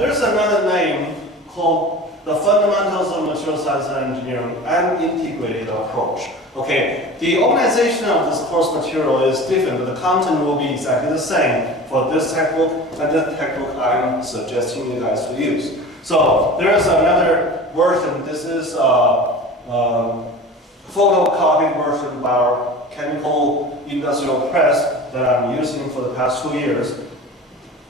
there's another name called the Fundamentals of Material Science and Engineering and Integrated Approach. Okay, the organization of this course material is different, but the content will be exactly the same for this textbook and the textbook I'm suggesting you guys to use. So there is another version. This is a photocopied version by our chemical industrial press that I'm using for the past 2 years.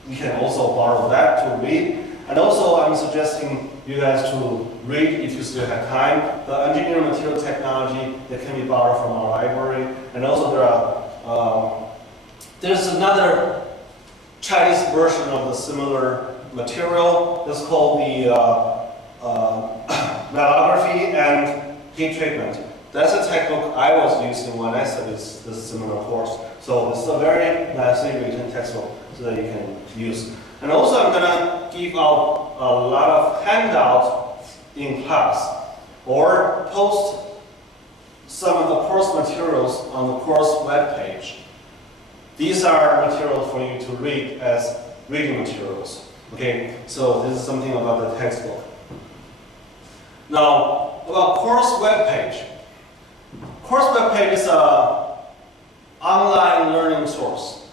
You can also borrow that to read. And also I'm suggesting you guys to read, if you still have time, the engineering material technology that can be borrowed from our library. And also there's another Chinese version of the similar material. It's called the metallography and heat treatment. That's a textbook I was using when I studied this similar course. So this is a very nicely written textbook so that you can use. And also I'm going to give out a lot of handouts in class or post some of the course materials on the course webpage. These are materials for you to read as reading materials. Okay, so this is something about the textbook. Now, about course webpage. Course webpage is an online learning resource.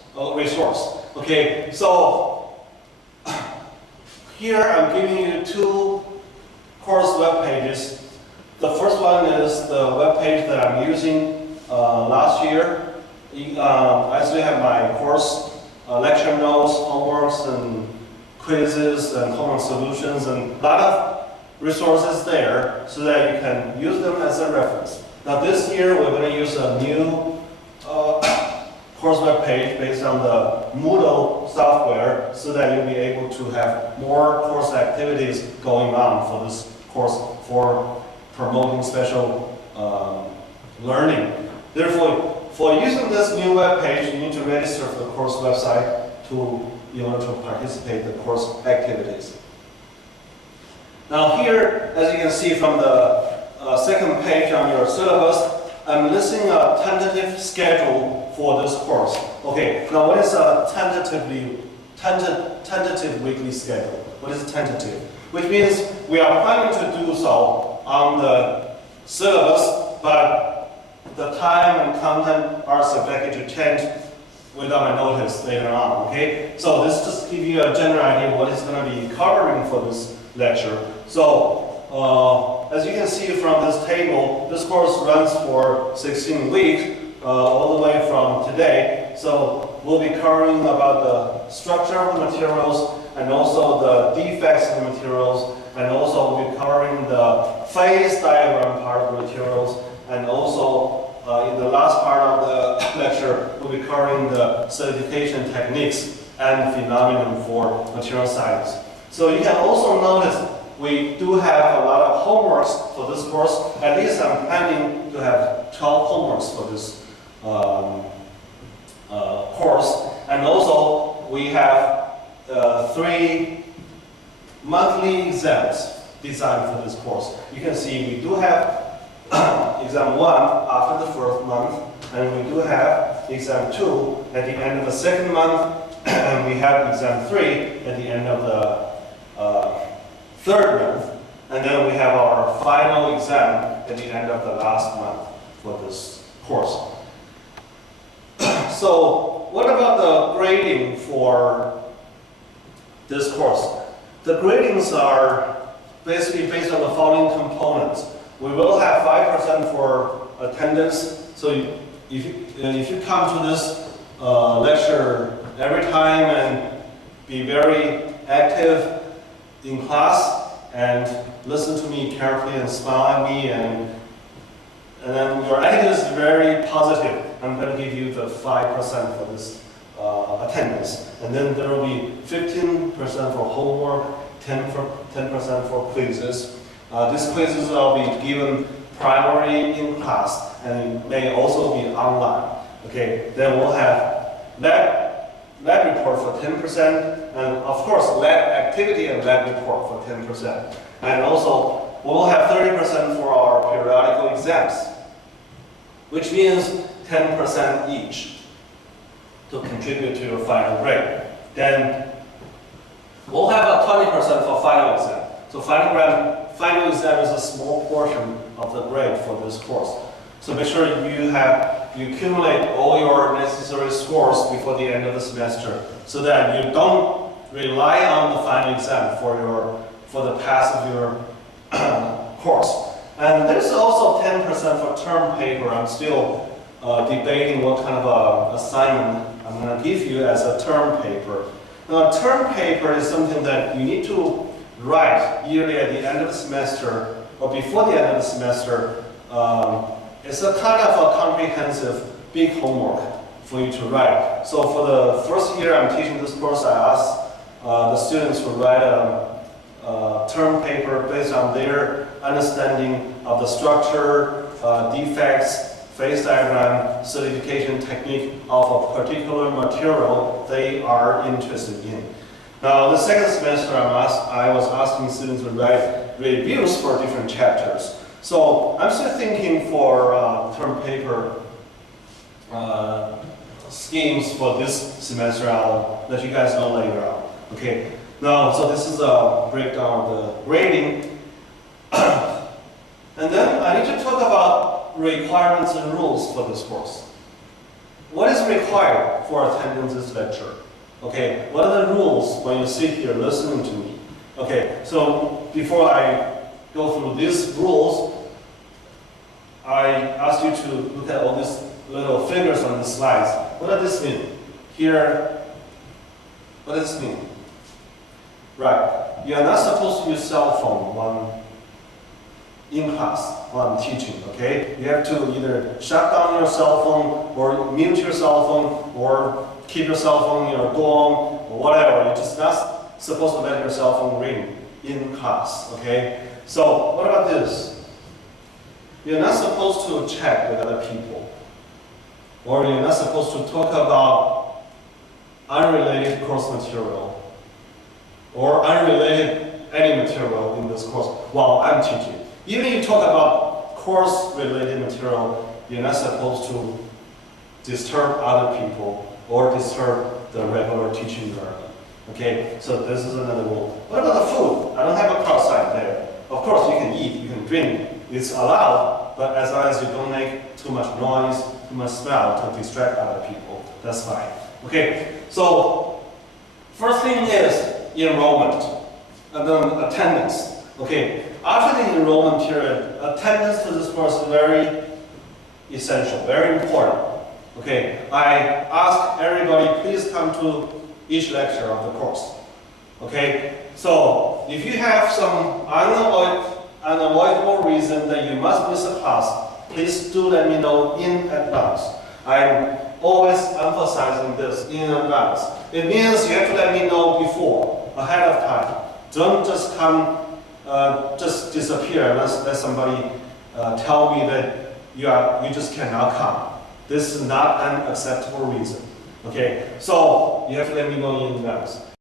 Okay, so here I'm giving you 2 course web pages. The first one is the web page that I'm using last year. I still have my course lecture notes, homeworks, and quizzes, and homework solutions, and a lot of resources there so that you can use them as a reference. Now this year we're going to use a new course web page based on the Moodle software so that you'll be able to have more course activities going on for this course for promoting special learning. Therefore, for using this new web page, you need to register for the course website in order to participate in the course activities. Now here, as you can see from the second page on your syllabus, I'm listing a tentative schedule for this course. Okay, now what is a tentative weekly schedule? What is tentative? Which means we are planning to do so on the syllabus, but the time and content are subjected to change without a notice later on. Okay, so this just gives you a general idea of what is going to be covering for this lecture. So as you can see from this table, this course runs for 16 weeks, all the way from today. So we'll be covering about the structure of the materials and also the defects of the materials, and also we'll be covering the phase diagram part of the materials, and also in the last part of the lecture, we'll be covering the certification techniques and phenomenon for material science. So you can also notice we do have a lot of homeworks for this course. At least I'm planning to have 12 homeworks for this course. And also we have 3 monthly exams designed for this course. You can see we do have exam 1 after the first month, and we do have exam 2 at the end of the second month, and we have exam 3 at the end of the third month, and then we have our final exam at the end of the last month for this course. So what about the grading for this course? The gradings are basically based on the following components. We will have 5% for attendance, so if you come to this lecture every time and be very active in class and listen to me carefully and smile at me, and then your attitude is very positive, I'm going to give you the 5% for this attendance. And then there will be 15% for homework, 10% for quizzes. These quizzes will be given primarily in class and may also be online. Okay, then we'll have lab report for 10%, and of course lab activity and lab report for 10%. And also we'll have 30% for our periodical exams, which means 10% each to contribute to your final grade. Then We'll have a 20% for final exam. So final exam is a small portion of the grade for this course. So make sure you accumulate all your necessary scores before the end of the semester, so that you don't rely on the final exam for the pass of your course. And there's also 10% for term paper. I'm still debating what kind of assignment I'm going to give you as a term paper. Now, a term paper is something that you need to write yearly at the end of the semester or before the end of the semester. It's a kind of a comprehensive, big homework for you to write. So for the first year I'm teaching this course, I asked the students to write a term paper based on their understanding of the structure, defects, phase diagram, certification technique of a particular material they are interested in. Now, the second semester I was asking students to write reviews for different chapters. So I'm still thinking for term paper schemes for this semester. I'll let you guys know later on. Okay. Now, so this is a breakdown of the grading. And then I need to talk about requirements and rules for this course. What is required for attending this lecture? Okay, what are the rules when you sit here listening to me? Okay, so before I go through these rules, I asked you to look at all these little figures on the slides. What does this mean? Here, what does this mean? Right, you are not supposed to use cell phone when in class, while I'm teaching, okay? You have to either shut down your cell phone or mute your cell phone or keep your cell phone in your dorm or whatever. You're just not supposed to let your cell phone ring in class, okay? So what about this? You're not supposed to chat with other people, or you're not supposed to talk about unrelated course material or unrelated any material in this course while I'm teaching. Even if you talk about course-related material, you're not supposed to disturb other people or disturb the regular teaching learning. Okay, so this is another rule. What about the food? I don't have a cross sign there. Of course, you can eat, you can drink. It's allowed, but as long as you don't make too much noise, too much smell to distract other people, that's fine. Okay, so first thing is enrollment and then attendance. Okay, after the enrollment period, attendance to this course is very essential, very important. Okay, I ask everybody, please come to each lecture of the course. Okay, so if you have some unavoidable reason that you must miss a class, please do let me know in advance. I'm always emphasizing this in advance. It means you have to let me know before, ahead of time. Don't just come, just disappear unless let somebody tell me that you just cannot come. This is not an acceptable reason. Okay, so you have to let me know in advance.